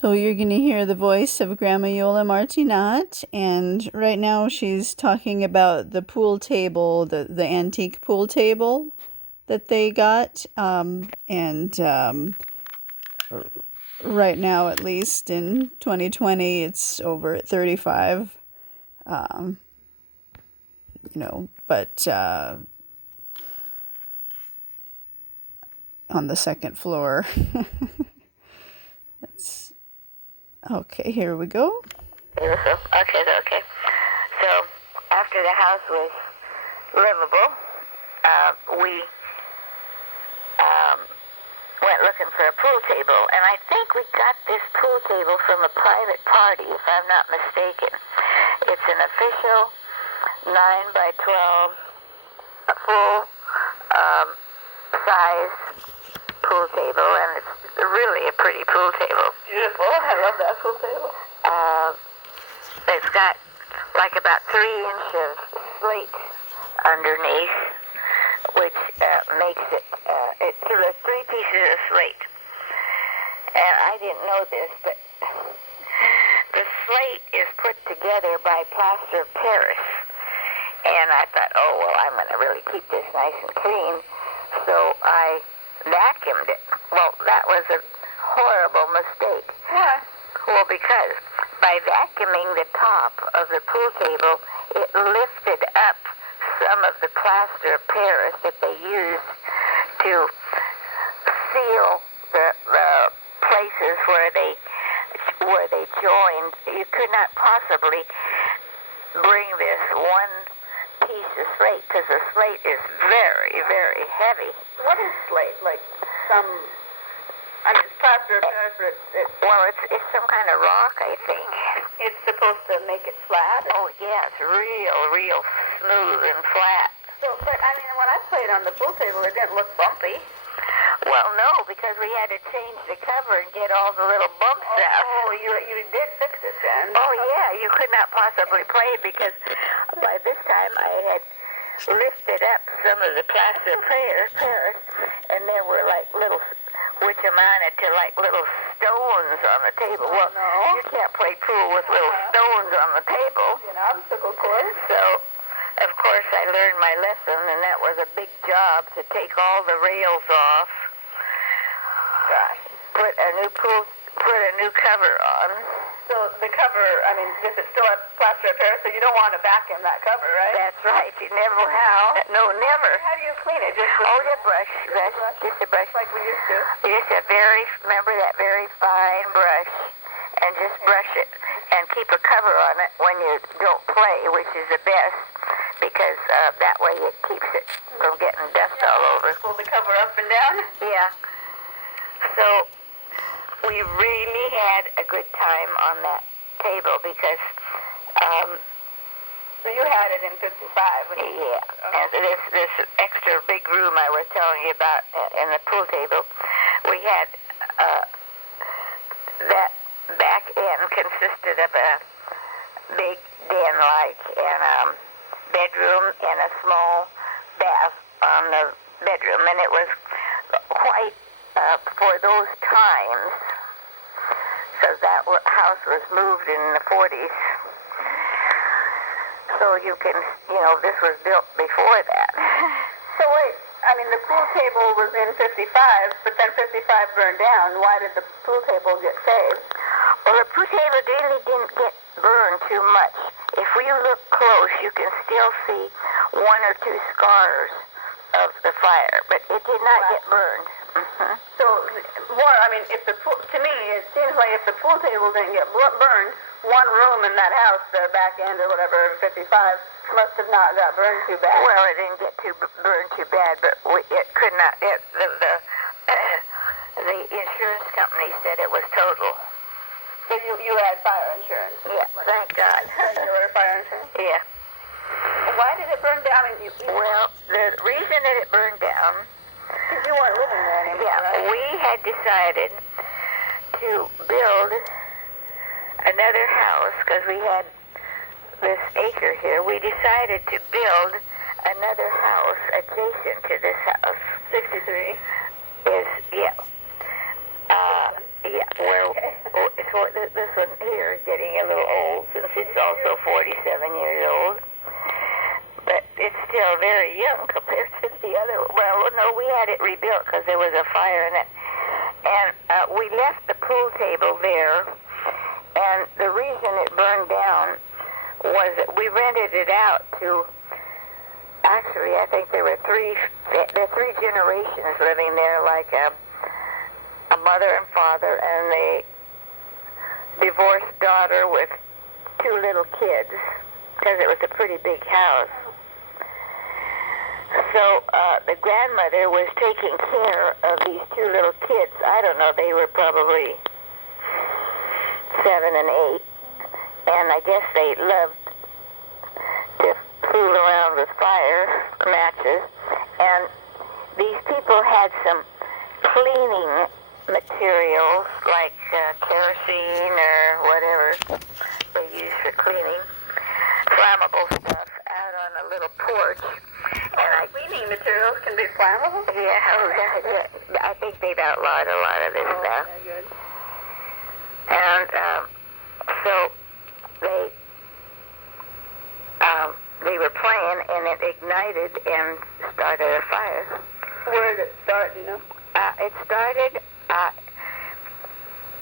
So you're going to hear the voice of Grandma Iole Martinat, and right now she's talking about the pool table, the antique pool table that they got, and right now, at least in 2020, it's over at 35, um, but on the second floor. That's okay. Here we go. Okay. So after the house was livable, we went looking for a pool table, and I think we got this pool table from a private party, if I'm not mistaken. It's an official 9 by 12 full size pool table, and it's really a pretty pool table. Beautiful. I love that pool table. It's got like about 3 inches slate underneath, which makes it, so there's 3 pieces of slate. And I didn't know this, but the slate is put together by plaster of Paris. And I thought, oh, well, I'm going to really keep this nice and clean. So I vacuumed it. Well, that was a horrible mistake. Why? Well, because by vacuuming the top of the pool table, it lifted up some of the plaster of Paris that they used to seal the places where they joined. You could not possibly bring this one piece of slate, because the slate is very, very heavy. What is slate? Like it's plaster of Paris, but Well, it's some kind of rock, I think. it's supposed to make it flat. Oh, yeah, it's real smooth and flat. So, but I mean, when I played on the pool table, it didn't look bumpy. Well, no, because we had to change the cover and get all the little bumps out. Oh, you did fix it then. Oh, yeah, you could not possibly play it because by this time I had lifted up some of the plaster of Paris, and there were like little, which amounted to like little stones on the table. Well, no. You can't play pool with little stones on the table. An obstacle course. So, of course, I learned my lesson, and that was a big job to take all the rails off, Gosh. put a new cover on. So the cover, I mean, does it still have plaster of Paris? So you don't want to vacuum that cover, right? That's right. You never. How? No, never. How do you clean it? Just with The brush. Just a brush. like we used to. Just remember that very fine brush, and just brush it, and keep a cover on it when you don't play, which is the best, because that way it keeps it from getting dust all over. Pull the cover up and down. Yeah. So we really had a good time on that table because, So you had it in 55. yeah, and this extra big room I was telling you about in the pool table, we had that back end consisted of a big den-like and a bedroom and a small bath on the bedroom, and it was quite for those times, because that house was moved in the 40s. So this was built before that. So wait, I mean, the pool table was in 55, but then 55 burned down. Why did the pool table get saved? Well, the pool table really didn't get burned too much. If we look close, you can still see 1 or 2 scars of the fire, but it did not get burned. Mm-hmm. So, to me, it seems like if the pool table didn't get burned, one room in that house, the back end or whatever, 55, must have not got burned too bad. Well, it didn't get burned too bad, but it could not. The insurance company said it was total. So you had fire insurance? Yeah, thank God. You were fire insurance? Yeah. Why did it burn down? Well, the reason that it burned down, because you weren't living there anymore, right? we had decided to build another house because we had this acre here. We decided to build another house adjacent to this house. 63. Where it's this one here is getting a little old since it's also 47 years old. But it's still very young compared to the other. Well, no, we had it rebuilt because there was a fire in it. And we left the pool table there. And the reason it burned down was that we rented it out to, actually, I think there were three generations living there, like a mother and father and the divorced daughter with two little kids, because it was a pretty big house. So the grandmother was taking care of these two little kids. I don't know, they were probably 7 and 8. And I guess they loved to fool around with fire matches. And these people had some cleaning materials like kerosene or whatever they use for cleaning, flammable stuff out on a little porch. And Cleaning materials can be flammable? yeah, I think they've outlawed a lot of this stuff. Okay, good. And so they were playing, and it ignited and started a fire. Where did it start, you know? It started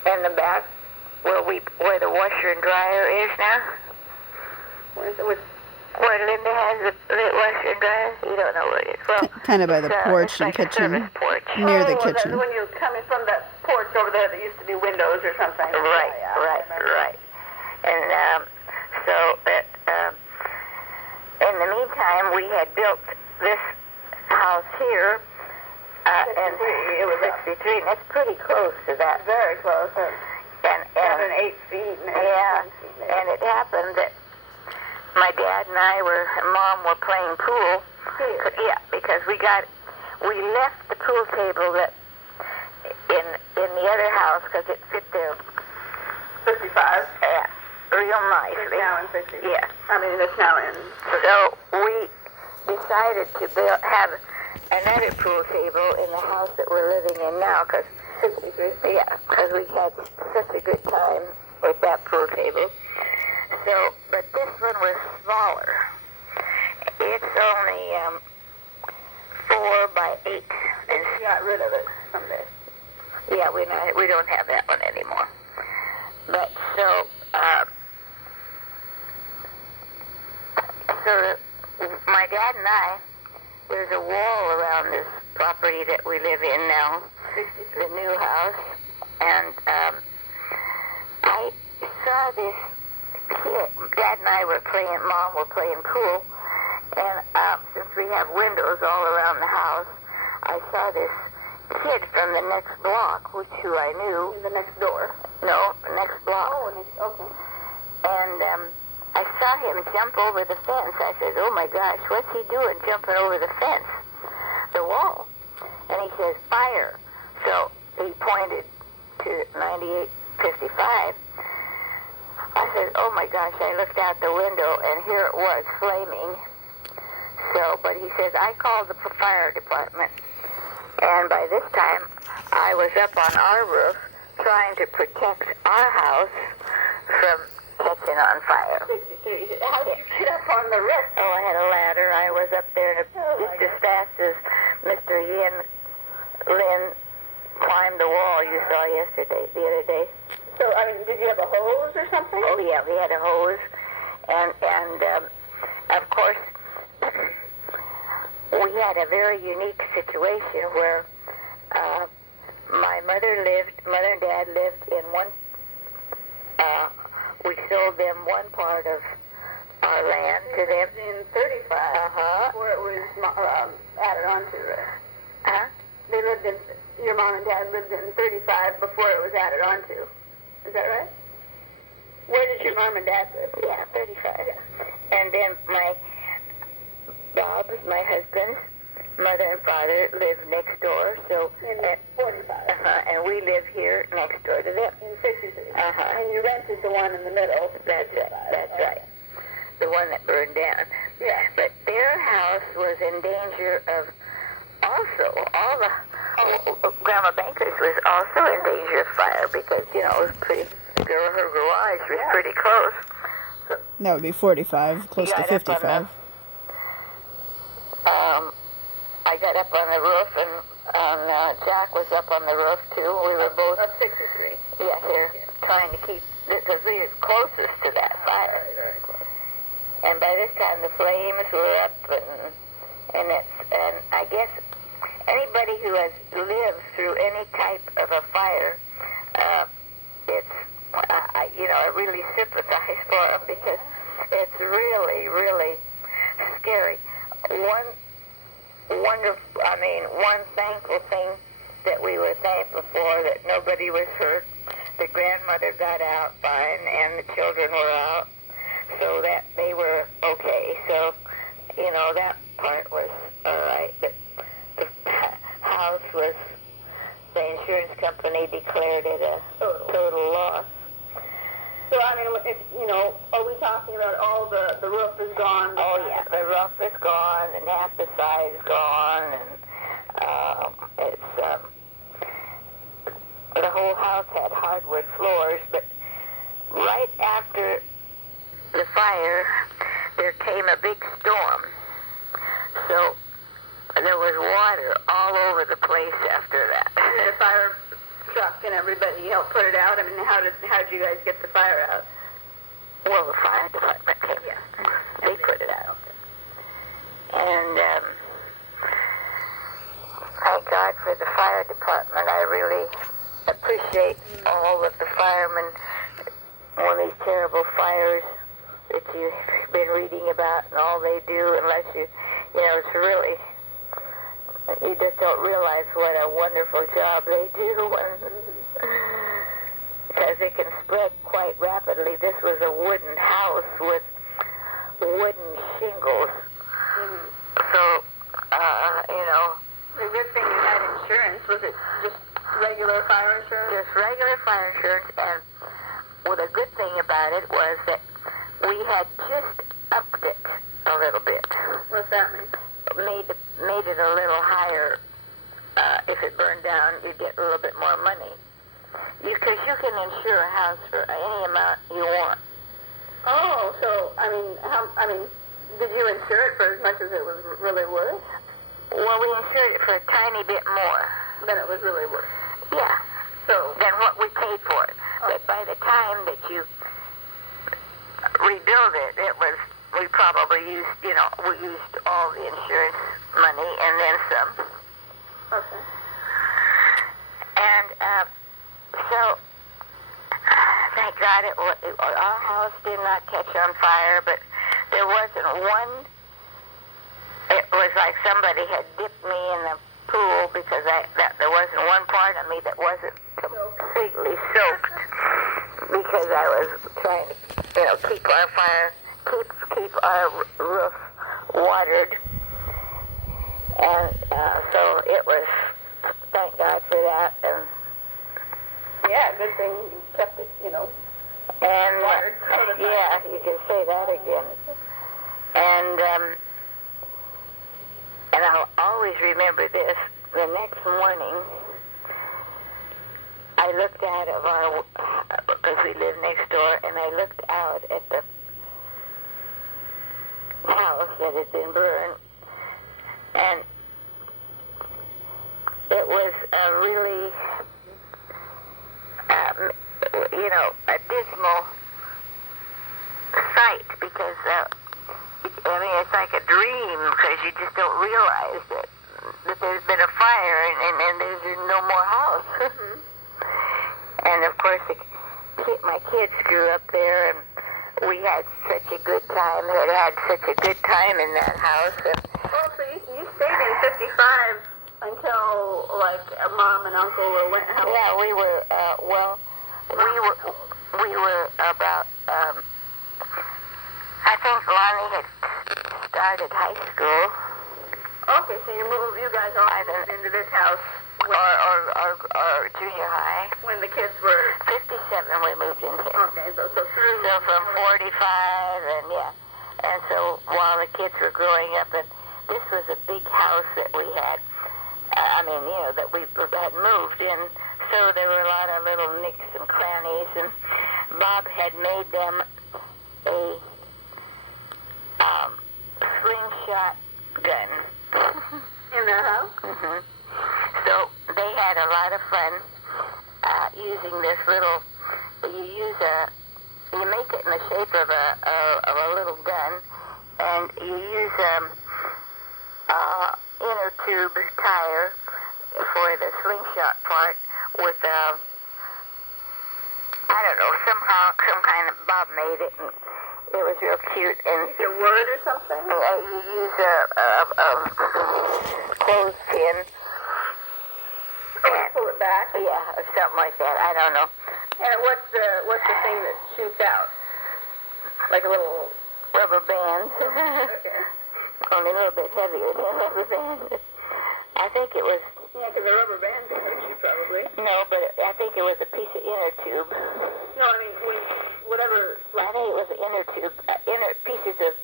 in the back where the washer and dryer is now. Where Linda has the washer and dryer. You don't know where it is. Well, Kind of by the porch it's and like a kitchen, service porch. near the That's kitchen. when you're coming from that porch over there that used to be windows or something. Right, Yeah, I remember. right. And so in the meantime, we had built this house here in 63, and that's pretty close to that. Very close. And 7, 8 feet. And yeah, 10 feet. and it happened that my dad and Mom were playing pool. Here. Yeah, because we left the pool table that in the other house because it fit there. 55. Yeah, real nicely. It's now in 60. Yeah. I mean, it's now in. So we decided to have another pool table in the house that we're living in now because 63. yeah, because we had such a good time with that pool table. So, but this one was smaller. It's only 4 by 8. And she got rid of it someday. Yeah, we don't have that one anymore. But so my dad and I, there's a wall around this property that we live in now, the new house, and I saw this kid. Dad and I were playing, Mom were playing pool, and since we have windows all around the house, I saw this kid from the next block, who I knew. In the next door. No, next block. Oh, okay. And I saw him jump over the fence. I said, oh my gosh, what's he doing jumping over the fence, the wall? And he says, fire. So he pointed to 9855. I said, oh my gosh, I looked out the window and here it was, flaming. So, but he says, I called the fire department. And by this time, I was up on our roof trying to protect our house from catching on fire. 63. How did you get up on the roof? Oh, I had a ladder. I was up there just as fast as Mr. Lin climbed the wall you saw the other day. So, I mean, did you have a hose or something? Oh, yeah, we had a hose. And of course, we had a very unique situation where my mother and dad lived in one, we sold them one part of our land to them. In 35, before it was added on to, right? Huh? They lived in, your mom and dad lived in 35 before it was added on to. Is that right? Where did your mom and dad live? Yeah, 35. Yeah. And then Bob, my husband's mother and father lived next door, so In 45. and we live here next door to them. In 63. And you rented the one in the middle. That's it. That's right. The one that burned down. Yeah. But their house was in danger of Grandma Banker's was also in danger of fire because, it was pretty her garage was pretty close. So That would be 45, close to got up on 55. I got up on the roof, and Jack was up on the roof too. We were both Up 63. here trying to keep, because we were closest to that fire. Very, very close. And by this time the flames were up, and I guess anybody who has lived through any type of a fire, I really sympathize for them, because it's really, really scary. One thankful thing that we were thankful for, that nobody was hurt. The grandmother got out fine, and the children were out, so that they were okay. So, that part was all right. But the house was, the insurance company declared it a total loss. So, are we talking about all the roof is gone? Oh, yeah, the roof is gone, and half the side is gone, and the whole house had hardwood floors, but right after the fire, there came a big storm. So there was water all over the place after that. The fire truck and everybody helped put it out. I mean, how did you guys get the fire out? Well, the fire department came. Yeah. They put it out. And thank God for the fire department. I really appreciate all of the firemen on these terrible fires that you've been reading about, and all they do, unless it's really, you just don't realize what a wonderful job they do, because it can spread quite rapidly. This was a wooden house with wooden shingles. Mm-hmm. So, The good thing you had insurance. Was it just regular fire insurance? just regular fire insurance, and the good thing about it was that we had just upped it a little bit. What's that mean? Made it a little higher. If it burned down, you get a little bit more money. Because you can insure a house for any amount you want. Oh, so did you insure it for as much as it was really worth? Well, we insured it for a tiny bit more. Than it was really worth. Yeah. So Than what we paid for it. But by the time that you rebuild it, we probably used, we used all the insurance money and then some. okay. And so, thank God our house did not catch on fire, but there wasn't one. It was like somebody had dipped me in the pool, because there wasn't one part of me that wasn't completely soaked, because I was trying to, keep our fire, keep our roof watered, and so it was. Thank God for that, and Yeah, good thing you kept it, and watered. yeah, you can say that again, and I'll always remember this. The next morning, I looked out of because we live next door, and I looked out at the house that had been burned, and it was a really, a dismal sight, because, it's like a dream, because you just don't realize that there's been a fire, and there's no more house. Mm-hmm. And of course, my kids grew up there, and we had such a good time. Had such a good time in that house. And Well, so you stayed in 55 until, Mom and Uncle went home. yeah, we were. We were about. I think Lonnie had started high school. Okay, so you guys all moved into this house Or junior high. when the kids were... 57 we moved in here. Okay, so through... So from 45, and yeah. And so while the kids were growing up, and this was a big house that we had, that we had moved in, so there were a lot of little nicks and crannies, and Bob had made them a slingshot gun. In the house? Hmm. So they had a lot of fun using this little. You make it in the shape of a little gun, and you use inner tube tire for the slingshot part with I don't know, somehow some kind of Bob made it, and it was real cute. And Your word or something? you use a clothespin. And pull it back? Yeah, or something like that. I don't know. And what's the thing that shoots out? Like a little Rubber band. okay. Only a little bit heavier than a rubber band. I think it was. Yeah, because a rubber band can hurt you probably. No, but I think it was a piece of inner tube. No, I mean whatever. I think it was an inner tube, inner pieces of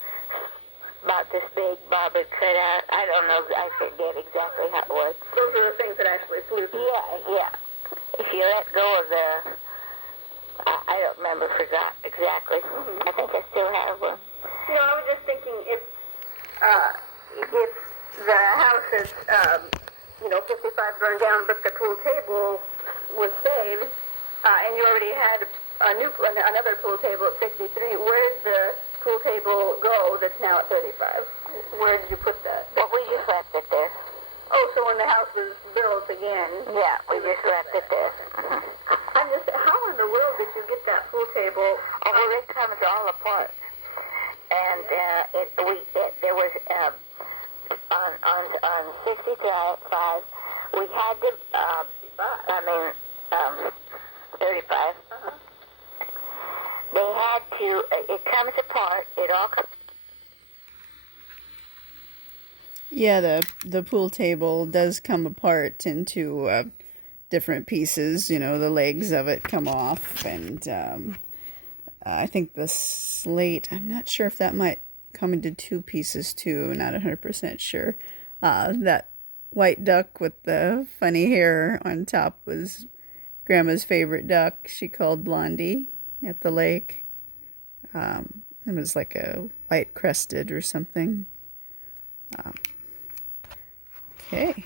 about this big Bob had cut out. I don't know. I forget exactly how it was. Those are the things that actually flew through. Yeah. If you let go of the, I don't remember, forgot exactly. Mm-hmm. I think I still have one. You know, I was just thinking if the house is 55 burned down, but the pool table was saved, and you already had another pool table at 63, where did the pool table go that's now at 35? Where did you put that? Well, we just left it there. Oh, so when the house was built again? Yeah, we just left it there. I'm just, how in the world did you get that pool table? Oh, well, it comes all apart. And there was on 65, we had to 35. They had to. It comes apart. It all comes. Yeah, the pool table does come apart into different pieces. You know, the legs of it come off, and I think the slate, I'm not sure if that might come into two pieces too, not 100% sure. That white duck with the funny hair on top was Grandma's favorite duck. She called Blondie at the lake. It was like a white crested or something. Okay.